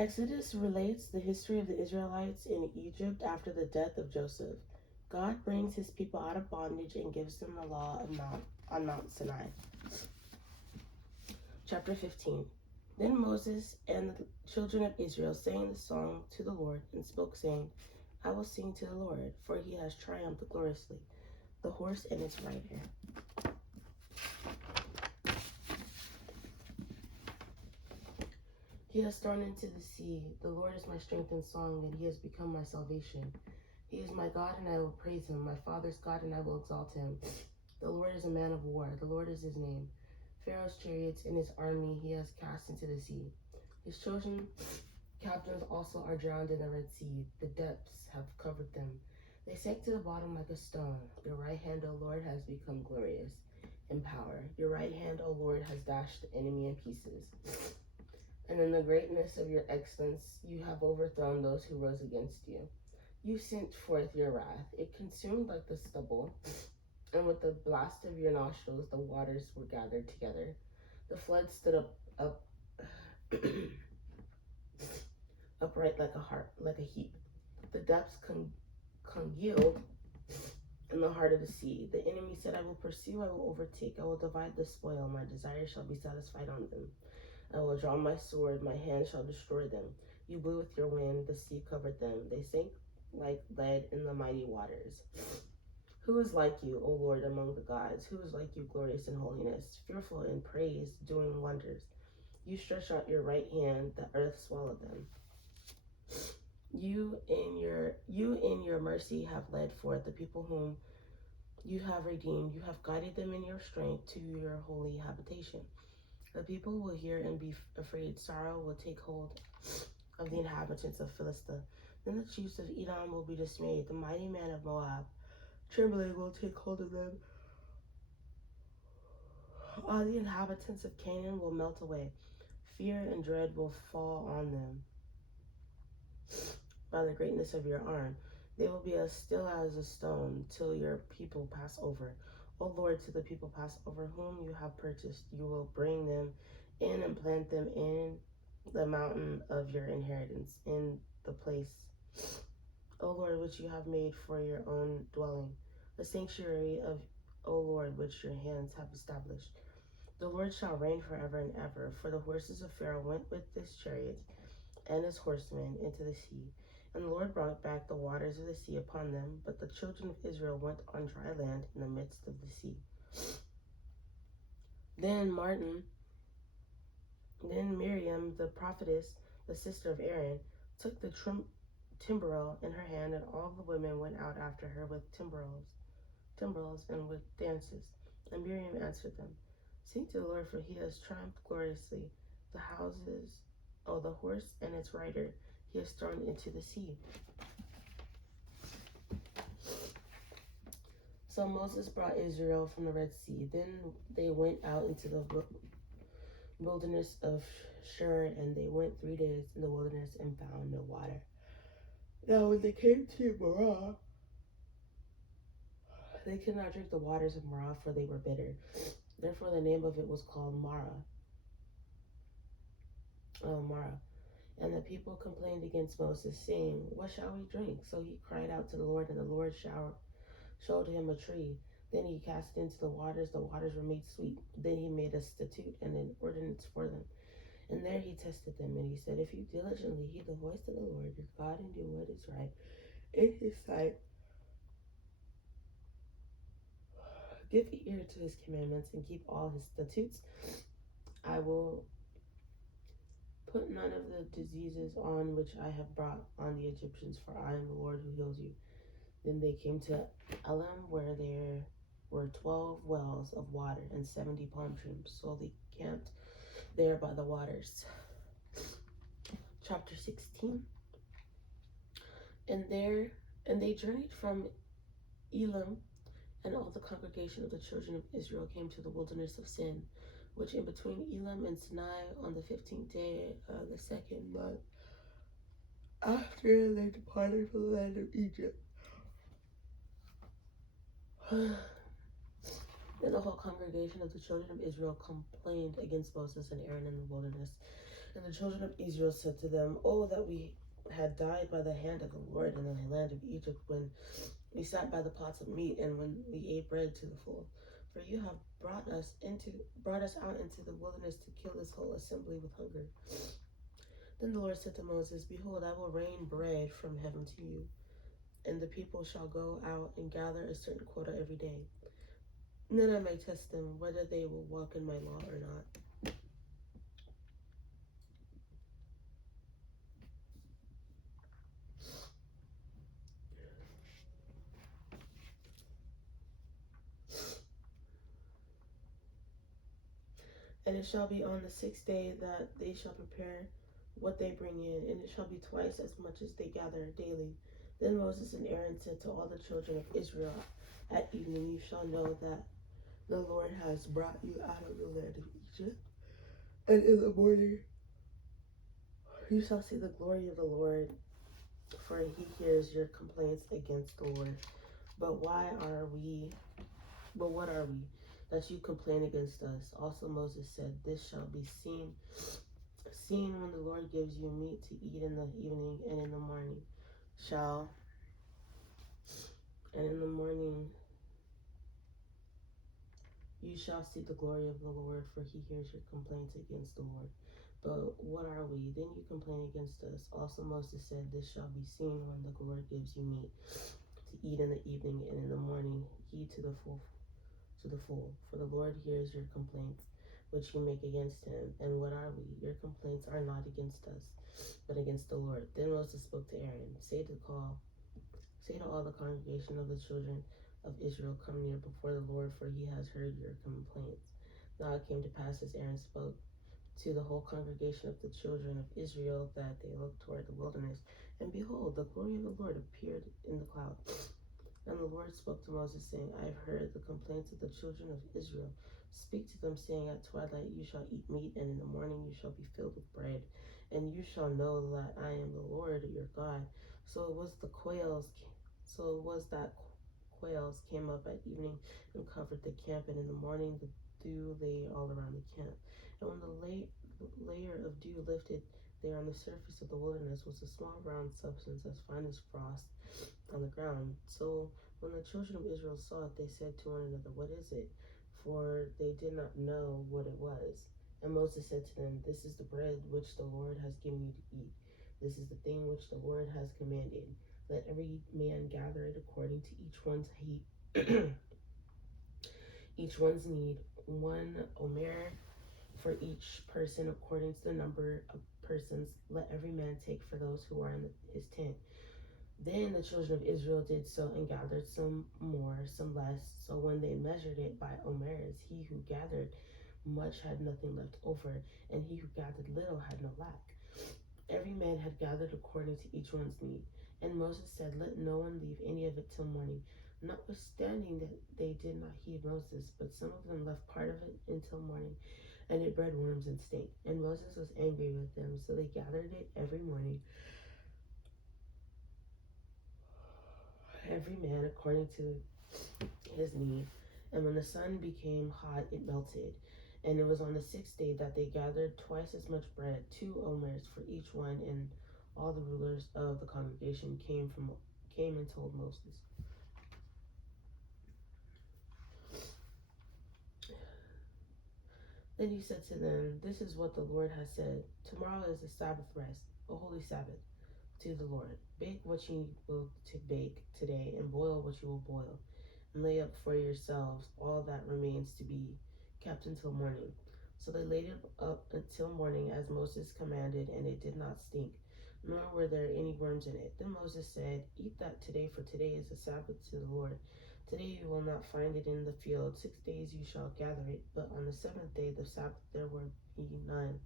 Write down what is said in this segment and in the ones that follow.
Exodus relates the history of the Israelites in Egypt after the death of Joseph. God brings his people out of bondage and gives them the law on Mount Sinai. Chapter 15. Then Moses and the children of Israel sang the song to the Lord and spoke, saying, I will sing to the Lord, for he has triumphed gloriously, the horse and its rider. He has thrown into the sea. The Lord is my strength and song, and he has become my salvation. He is my God, and I will praise him, my father's God, and I will exalt him. The Lord is a man of war. The Lord is his name. Pharaoh's chariots and his army he has cast into the sea. His chosen captains also are drowned in the Red Sea. The depths have covered them. They sank to the bottom like a stone. Your right hand, O Lord, has become glorious in power. Your right hand, O Lord, has dashed the enemy in pieces. And in the greatness of your excellence, you have overthrown those who rose against you. You sent forth your wrath. It consumed like the stubble. And with the blast of your nostrils, the waters were gathered together. The flood stood up upright like a heap. The depths congealed in the heart of the sea. The enemy said, I will pursue, I will overtake, I will divide the spoil. My desire shall be satisfied on them. I will draw my sword, my hand shall destroy them. You blew with your wind, the sea covered them. They sank like lead in the mighty waters. Who is like you, O Lord, among the gods? Who is like you, glorious in holiness, fearful in praise, doing wonders? You stretch out your right hand, the earth swallowed them. You in your mercy have led forth the people whom you have redeemed. You have guided them in your strength to your holy habitation. The people will hear and be afraid. Sorrow will take hold of the inhabitants of Philistia. Then the chiefs of Edom will be dismayed. The mighty man of Moab, trembling, will take hold of them. All the inhabitants of Canaan will melt away. Fear and dread will fall on them by the greatness of your arm. They will be as still as a stone till your people pass over. O Lord, till the people pass over whom you have purchased, you will bring them in and plant them in the mountain of your inheritance, in the place, O Lord, which you have made for your own dwelling, the sanctuary of, O Lord, which your hands have established. The Lord shall reign forever and ever, for the horses of Pharaoh went with his chariots and his horsemen into the sea. And the Lord brought back the waters of the sea upon them, but the children of Israel went on dry land in the midst of the sea. Then Miriam, the prophetess, the sister of Aaron, took the timbrel in her hand, and all the women went out after her with timbrels and with dances. And Miriam answered them, Sing to the Lord, for he has triumphed gloriously. The horse and its rider he has thrown into the sea. So Moses brought Israel from the Red Sea. Then they went out into the wilderness of Shur, and they went 3 days in the wilderness and found no water. Now when they came to Marah, they could not drink the waters of Marah, for they were bitter. Therefore the name of it was called Marah. And the people complained against Moses, saying, What shall we drink? So he cried out to the Lord, and the Lord showed him a tree. Then he cast it into the waters were made sweet. Then he made a statute and an ordinance for them. And there he tested them, and he said, If you diligently heed the voice of the Lord your God and do what is right in his sight, give ear to his commandments and keep all his statutes, I will put none of the diseases on which I have brought on the Egyptians, for I am the Lord who heals you. Then they came to Elim, where there were 12 wells of water and 70 palm trees. So they camped there by the waters. Chapter 16. And they journeyed from Elim, and all the congregation of the children of Israel came to the wilderness of Sin, which in between Elim and Sinai, on the 15th day of the 2nd month, after they departed from the land of Egypt. Then the whole congregation of the children of Israel complained against Moses and Aaron in the wilderness. And the children of Israel said to them, "Oh, that we had died by the hand of the Lord in the land of Egypt, when we sat by the pots of meat, and when we ate bread to the full. For you have brought us out into the wilderness to kill this whole assembly with hunger." Then the Lord said to Moses, "Behold, I will rain bread from heaven to you, and the people shall go out and gather a certain quota every day. And then I may test them whether they will walk in my law or not." And it shall be on the 6th day that they shall prepare what they bring in, and it shall be twice as much as they gather daily. Then Moses and Aaron said to all the children of Israel, "At evening you shall know that the Lord has brought you out of the land of Egypt, and in the morning you shall see the glory of the Lord, for he hears your complaints against the Lord. But what are we, that you complain against us?" Also Moses said, "This shall be seen when the Lord gives you meat to eat in the evening, and in the morning you shall see the glory of the Lord, for he hears your complaints against the Lord. But what are we? Then you complain against us." Also Moses said, "This shall be seen when the Lord gives you meat to eat in the evening, and in the morning ye to the full. For the Lord hears your complaints which you make against him. And what are we? Your complaints are not against us, but against the Lord." Then Moses spoke to Aaron, Say to all the congregation of the children of Israel, "Come near before the Lord, for he has heard your complaints." Now it came to pass, as Aaron spoke to the whole congregation of the children of Israel, that they looked toward the wilderness, and behold, the glory of the Lord appeared in the cloud. And the Lord spoke to Moses, saying, "I have heard the complaints of the children of Israel. Speak to them, saying, At twilight you shall eat meat, and in the morning you shall be filled with bread. And you shall know that I am the Lord your God." So it was that quails came up at evening and covered the camp, and in the morning the dew lay all around the camp. And when the layer of dew lifted, there on the surface of the wilderness was a small round substance as fine as frost on the ground. So when the children of Israel saw it, they said to one another, "What is it?" For they did not know what it was. And Moses said to them, "This is the bread which the Lord has given you to eat. This is the thing which the Lord has commanded. Let every man gather it according to each one's each one's need, 1 omer for each person according to the number of persons. Let every man take for those who are in his tent." Then the children of Israel did so, and gathered some more, some less. So when they measured it by omers, he who gathered much had nothing left over, and he who gathered little had no lack. Every man had gathered according to each one's need. And Moses said, "Let no one leave any of it till morning." Notwithstanding that they did not heed Moses, but some of them left part of it until morning, and it bred worms and stank. And Moses was angry with them, so they gathered it every morning, every man according to his need. And when the sun became hot, it melted. And it was on the 6th day that they gathered twice as much bread, 2 omers for each one. And all the rulers of the congregation came and told Moses. Then he said to them, "This is what the Lord has said. Tomorrow is a Sabbath rest, a holy Sabbath to the Lord. Bake what you will to bake today, and boil what you will boil, and lay up for yourselves all that remains to be kept until morning." So they laid it up until morning, as Moses commanded, and it did not stink, nor were there any worms in it. Then Moses said, "Eat that today, for today is a Sabbath to the Lord. Today you will not find it in the field. 6 days you shall gather it, but on the 7th day, the Sabbath, there will be none."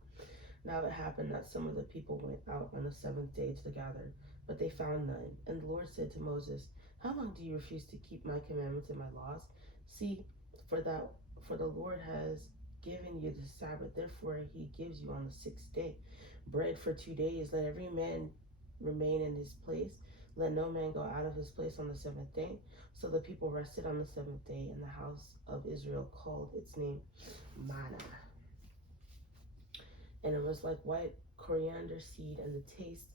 Now it happened that some of the people went out on the 7th day to gather, but they found none. And the Lord said to Moses, "How long do you refuse to keep my commandments and my laws? See, for the Lord has given you the Sabbath, therefore he gives you on the 6th day bread for 2 days. Let every man remain in his place. Let no man go out of his place on the 7th day." So the people rested on the 7th day, and the house of Israel called its name Manna. and it was like white coriander seed, and the taste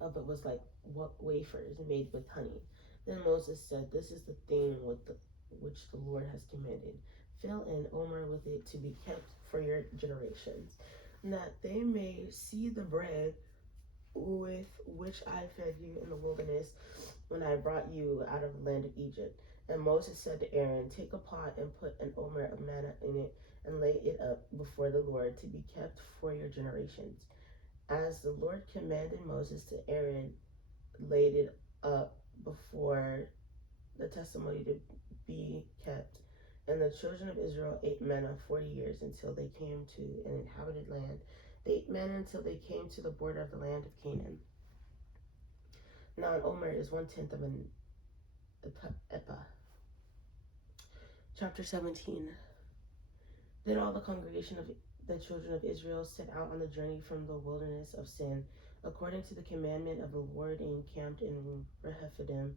of it was like wafers made with honey. Then Moses said, "This is the thing which the Lord has commanded. Fill an omer with it to be kept for your generations, that they may see the bread with which I fed you in the wilderness when I brought you out of the land of Egypt." And Moses said to Aaron, "Take a pot and put an omer of manna in it and lay it up before the Lord to be kept for your generations." As the Lord commanded Moses to Aaron, laid it up before the testimony to be kept. And the children of Israel ate manna 40 years until they came to an inhabited land. They ate manna until they came to the border of the land of Canaan. Now an omer is 1/10 of an ephah. Chapter 17. Then all the congregation of the children of Israel set out on the journey from the wilderness of Sin, according to the commandment of the Lord, and encamped in Rephidim.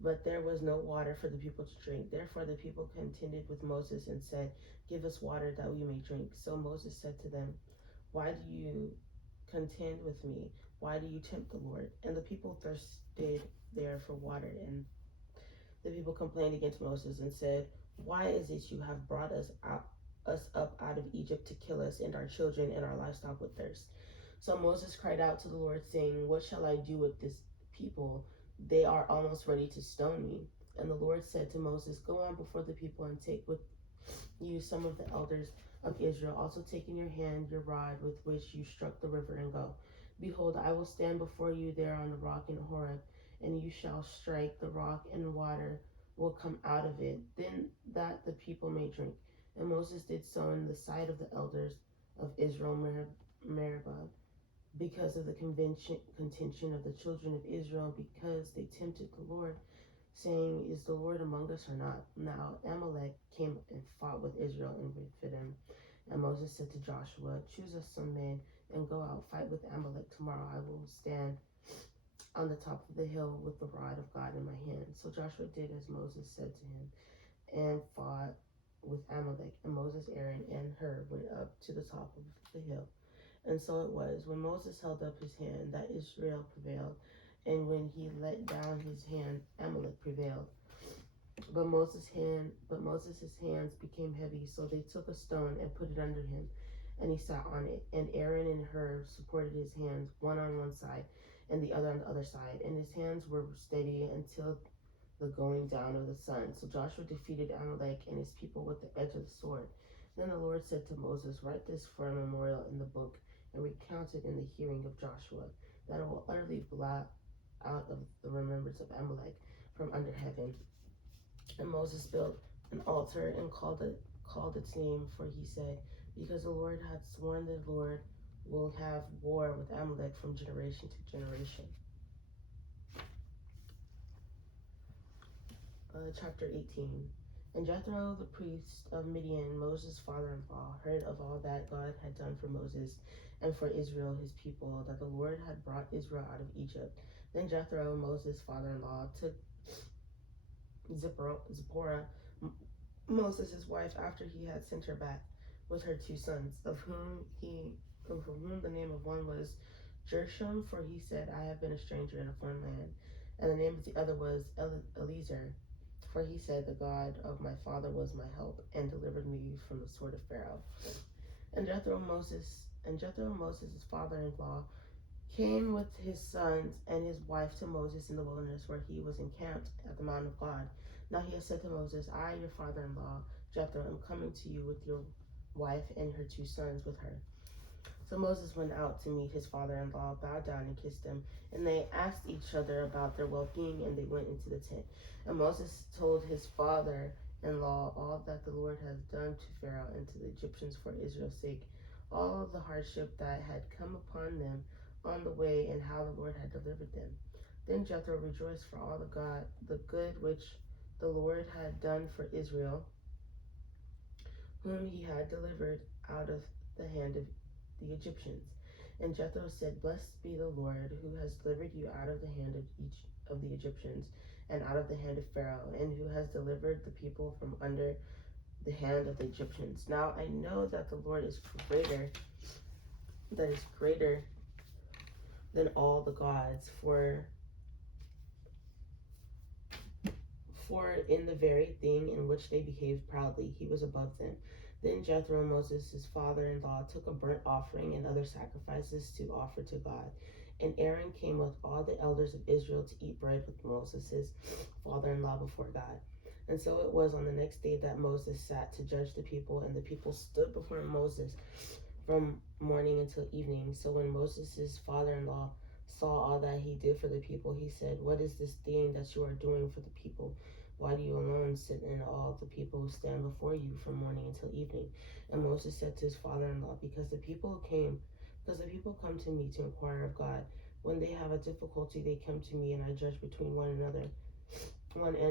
But there was no water for the people to drink. Therefore the people contended with Moses and said, "Give us water that we may drink." So Moses said to them, "Why do you contend with me? Why do you tempt the Lord?" And the people thirsted there for water. And the people complained against Moses and said, "Why is it you have brought us up out of Egypt to kill us and our children and our livestock with thirst?" So Moses cried out to the Lord, saying, "What shall I do with this people? They are almost ready to stone me." And the Lord said to Moses, "Go on before the people and take with you some of the elders of Israel. Also take in your hand your rod with which you struck the river, and go. Behold, I will stand before you there on the rock in Horeb, and you shall strike the rock, and water will come out of it, then that the people may drink." And Moses did so in the sight of the elders of Israel, Meribah, because of the contention of the children of Israel, because they tempted the Lord, saying, "Is the Lord among us or not?" Now Amalek came and fought with Israel in Rephidim. And Moses said to Joshua, "Choose us some men and go out, fight with Amalek. Tomorrow I will stand on the top of the hill with the rod of God in my hand." So Joshua did as Moses said to him and fought with Amalek. And Moses, Aaron, and Hur went up to the top of the hill. And so it was, when Moses held up his hand, that Israel prevailed, and when he let down his hand, Amalek prevailed. But Moses' hands became heavy, so they took a stone and put it under him, and he sat on it. And Aaron and Hur supported his hands, one on one side and the other on the other side, and his hands were steady until the going down of the sun. So Joshua defeated Amalek and his people with the edge of the sword. Then the Lord said to Moses, "Write this for a memorial in the book, and recount it in the hearing of Joshua, that it will utterly blot out of the remembrance of Amalek from under heaven." And Moses built an altar and called its name, for he said, "Because the Lord had sworn, the Lord will have war with Amalek from generation to generation." Chapter 18. And Jethro, the priest of Midian, Moses' father-in-law, heard of all that God had done for Moses and for Israel his people, that the Lord had brought Israel out of Egypt. Then Jethro, Moses' father-in-law, took Zipporah, Moses' wife, after he had sent her back with her 2 sons, of whom the name of one was Gershom, for he said, "I have been a stranger in a foreign land," and the name of the other was Eliezer, for he said, "The God of my father was my help and delivered me from the sword of Pharaoh." And Jethro, Moses' father-in-law, came with his sons and his wife to Moses in the wilderness, where he was encamped at the mountain of God. Now he has said to Moses, "I, your father-in-law, Jethro, am coming to you with your wife and her 2 sons with her." So Moses went out to meet his father-in-law, bowed down and kissed him, and they asked each other about their well-being, and they went into the tent. And Moses told his father-in-law all that the Lord had done to Pharaoh and to the Egyptians for Israel's sake, all of the hardship that had come upon them on the way, and how the Lord had delivered them. Then Jethro rejoiced for all the good which the Lord had done for Israel, whom he had delivered out of the hand of the Egyptians. And Jethro said, "Blessed be the Lord, who has delivered you out of the hand of each of the Egyptians, and out of the hand of Pharaoh, and who has delivered the people from under the hand of the Egyptians. Now I know that the Lord is greater that is greater than all the gods, for in the very thing in which they behaved proudly, he was above them. Then Jethro, Moses' father-in-law, took a burnt offering and other sacrifices to offer to God. And Aaron came with all the elders of Israel to eat bread with Moses' father-in-law before God. And so it was on the next day that Moses sat to judge the people, and the people stood before Moses from morning until evening. So when Moses' father-in-law saw all that he did for the people, he said, "What is this thing that you are doing for the people? Why do you alone sit and all the people who stand before you from morning until evening?" And Moses said to his father-in-law, because the people come to me to inquire of God. When they have a difficulty, they come to me, and I judge between one and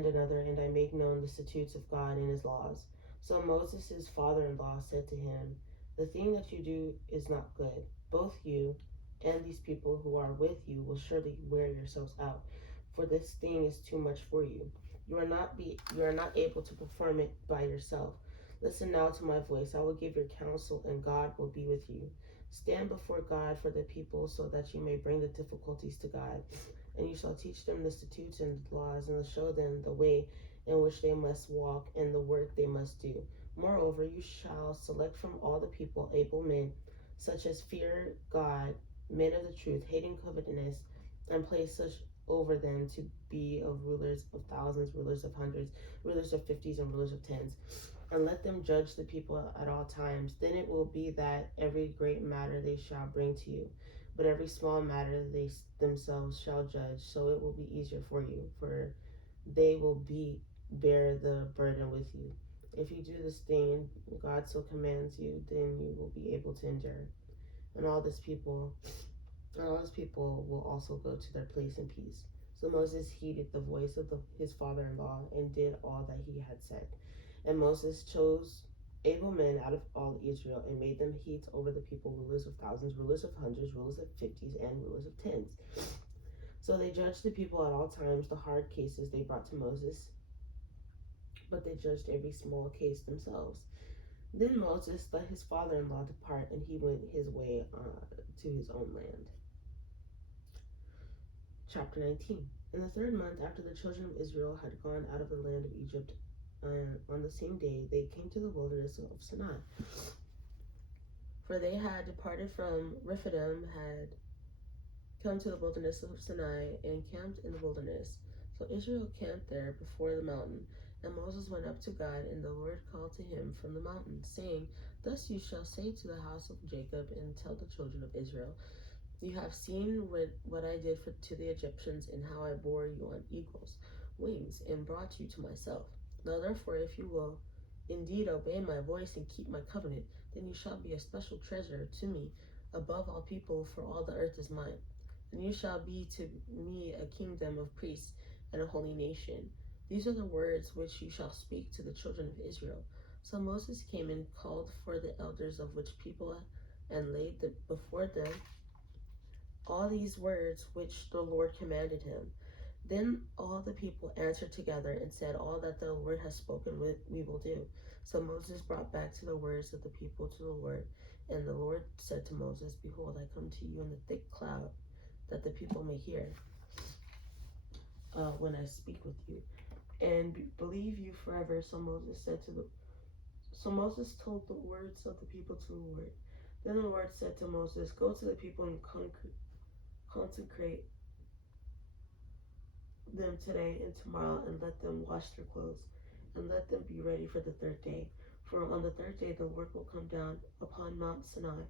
another, and I make known the statutes of God and his laws. So Moses' father-in-law said to him, "The thing that you do is not good. Both you and these people who are with you will surely wear yourselves out, for this thing is too much for you. You are not able to perform it by yourself. Listen now to my voice. I will give your counsel, and God will be with you. Stand before God for the people, so that you may bring the difficulties to God. And you shall teach them the statutes and laws, and show them the way in which they must walk, and the work they must do. Moreover, you shall select from all the people able men, such as fear God, men of the truth, hating covetousness, and place such over them to be of rulers of thousands, rulers of hundreds, rulers of fifties, and rulers of tens. And let them judge the people at all times. Then it will be that every great matter they shall bring to you, but every small matter they themselves shall judge. So it will be easier for you, for they will bear the burden with you. If you do this thing, God so commands you, then you will be able to endure. And all his people will also go to their place in peace." So Moses heeded the voice of his father-in-law and did all that he had said. And Moses chose able men out of all Israel and made them heads over the people, rulers of thousands, rulers of hundreds, rulers of fifties, and rulers of tens. So they judged the people at all times. The hard cases they brought to Moses, but they judged every small case themselves. Then Moses let his father-in-law depart, and he went his way to his own land. Chapter 19. In the third month after the children of Israel had gone out of the land of Egypt, on the same day they came to the wilderness of Sinai. For they had departed from Rephidim, had come to the wilderness of Sinai, and camped in the wilderness. So Israel camped there before the mountain. And Moses went up to God, and the Lord called to him from the mountain, saying, "Thus you shall say to the house of Jacob, and tell the children of Israel, you have seen what I did to the Egyptians, and how I bore you on eagle's wings, and brought you to myself. Now therefore, if you will indeed obey my voice and keep my covenant, then you shall be a special treasure to me above all people, for all the earth is mine. And you shall be to me a kingdom of priests and a holy nation. These are the words which you shall speak to the children of Israel." So Moses came and called for the elders of which people, and laid before them all these words which the Lord commanded him. Then all the people answered together and said, "All that the Lord has spoken we will do." So Moses brought back to the words of the people to the Lord. And the Lord said to Moses, "Behold, I come to you in the thick cloud, that the people may hear when I speak with you, and believe you forever." So Moses told the words of the people to the Lord. Then the Lord said to Moses, "Go to the people and consecrate them today and tomorrow, and let them wash their clothes, and let them be ready for the third day. For on the third day the Lord will come down upon Mount Sinai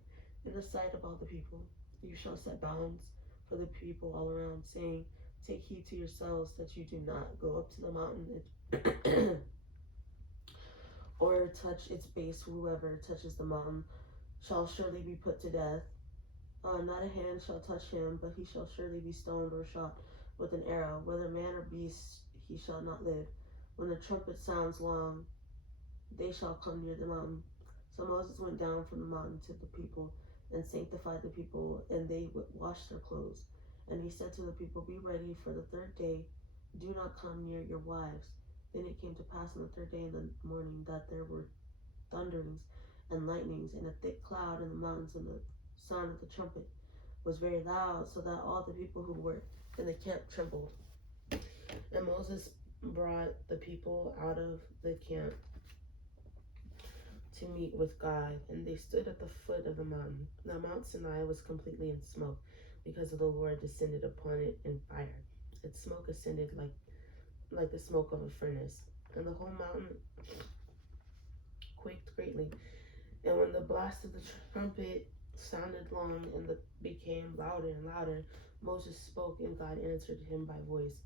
in the sight of all the people. You shall set bounds for the people all around, saying, Take heed to yourselves that you do not go up to the mountain or touch its base. Whoever touches the mountain shall surely be put to death. Not a hand shall touch him, but he shall surely be stoned or shot with an arrow. Whether man or beast, he shall not live. When the trumpet sounds long, they shall come near the mountain." So Moses went down from the mountain to the people, and sanctified the people, and they washed their clothes. And he said to the people, "Be ready for the third day. Do not come near your wives." Then it came to pass on the third day in the morning that there were thunderings and lightnings, and a thick cloud in the mountains, and the sound of the trumpet was very loud, so that all the people who were in the camp trembled. And Moses brought the people out of the camp to meet with God, and they stood at the foot of the mountain. Now Mount Sinai was completely in smoke, because the Lord descended upon it in fire. Its smoke ascended like the smoke of a furnace, and the whole mountain quaked greatly. And when the blast of the trumpet sounded long and became louder and louder, Moses spoke, and God answered him by voice.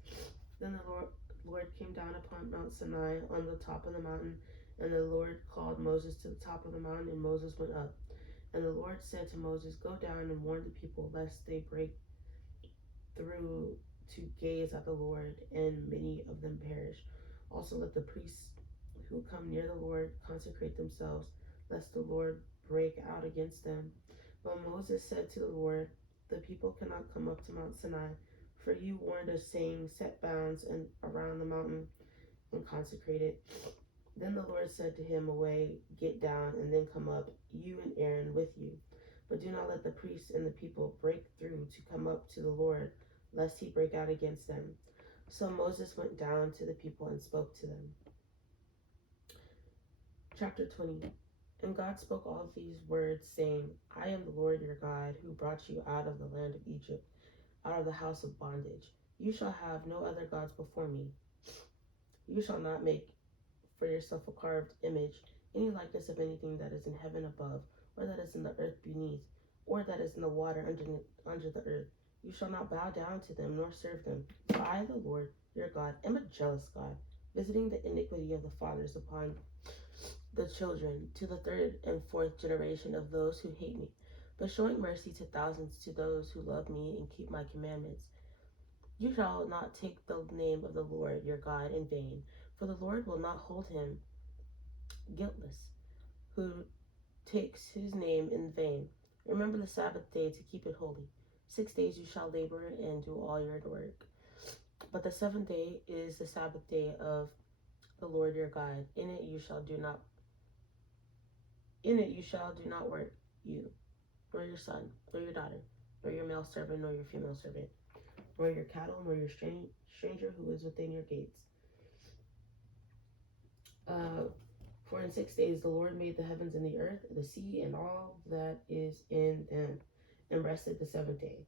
Then the Lord came down upon Mount Sinai on the top of the mountain, and the Lord called Moses to the top of the mountain, and Moses went up. And the Lord said to Moses, "Go down and warn the people, lest they break through to gaze at the Lord, and many of them perish. Also let the priests who come near the Lord consecrate themselves, lest the Lord break out against them." But Moses said to the Lord, "The people cannot come up to Mount Sinai, for you warned us, saying, 'Set bounds and around the mountain and consecrate it.'" Then the Lord said to him, "Away, get down, and then come up, you and Aaron with you. But do not let the priests and the people break through to come up to the Lord, lest he break out against them." So Moses went down to the people and spoke to them. Chapter 20. And God spoke all these words, saying, "I am the Lord your God, who brought you out of the land of Egypt, out of the house of bondage. You shall have no other gods before me. You shall not make for yourself a carved image, any likeness of anything that is in heaven above, or that is in the earth beneath, or that is in the water under the earth. You shall not bow down to them, nor serve them. For I, the Lord your God, am a jealous God, visiting the iniquity of the fathers upon the children, to the third and fourth generation of those who hate me, but showing mercy to thousands, to those who love me and keep my commandments. You shall not take the name of the Lord your God in vain, for the Lord will not hold him guiltless who takes his name in vain. Remember the Sabbath day to keep it holy. 6 days you shall labor and do all your work. But the seventh day is the Sabbath day of the Lord your God. In it you shall do not work, you, nor your son, nor your daughter, nor your male servant, nor your female servant, nor your cattle, nor your stranger who is within your gates. For in 6 days the Lord made the heavens and the earth, the sea, and all that is in them, and rested the seventh day.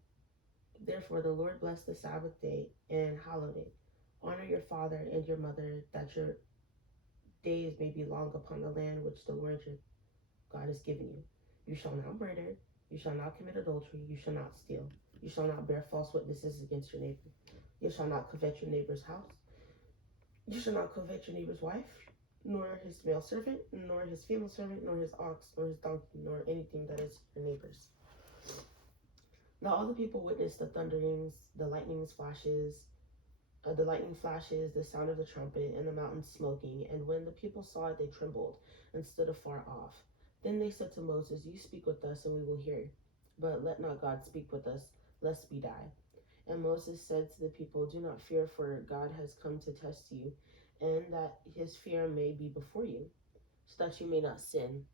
Therefore the Lord blessed the Sabbath day and hallowed it. Honor your father and your mother, that your days may be long upon the land which the Lord your God has given you. You shall not murder, you shall not commit adultery, you shall not steal, you shall not bear false witnesses against your neighbor, you shall not covet your neighbor's house, you shall not covet your neighbor's wife, nor his male servant, nor his female servant, nor his ox, nor his donkey, nor anything that is your neighbor's. Now all the people witnessed the thunderings, the lightning flashes, the sound of the trumpet, and the mountain smoking. And when the people saw it, they trembled and stood afar off. Then they said to Moses, "You speak with us, and we will hear. But let not God speak with us, lest we die." And Moses said to the people, "Do not fear, for God has come to test you, and that his fear may be before you, so that you may not sin."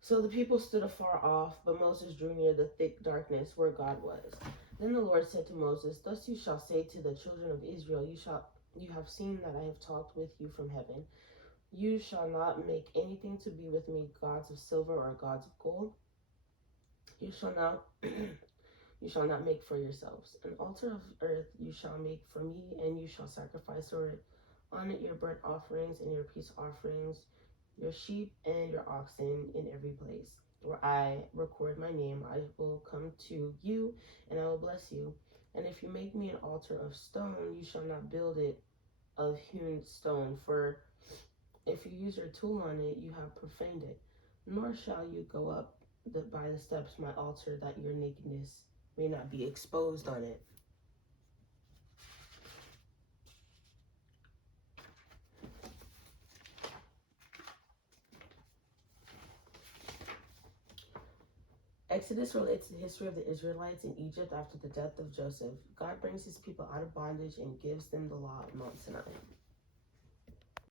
So the people stood afar off, but Moses drew near the thick darkness where God was. Then the Lord said to Moses, "Thus you shall say to the children of Israel, you have seen that I have talked with you from heaven. You shall not make anything to be with me, gods of silver or gods of gold. You shall not you shall not make for yourselves. An altar of earth you shall make for me, and you shall sacrifice on it your burnt offerings and your peace offerings, your sheep and your oxen in every place where I record my name. I will come to you, and I will bless you. And if you make me an altar of stone, you shall not build it of hewn stone, for if you use your tool on it, you have profaned it. Nor shall you go up by the steps my altar, that your nakedness may not be exposed on it." Exodus relates the history of the Israelites in Egypt after the death of Joseph. God brings his people out of bondage and gives them the law of Mount Sinai.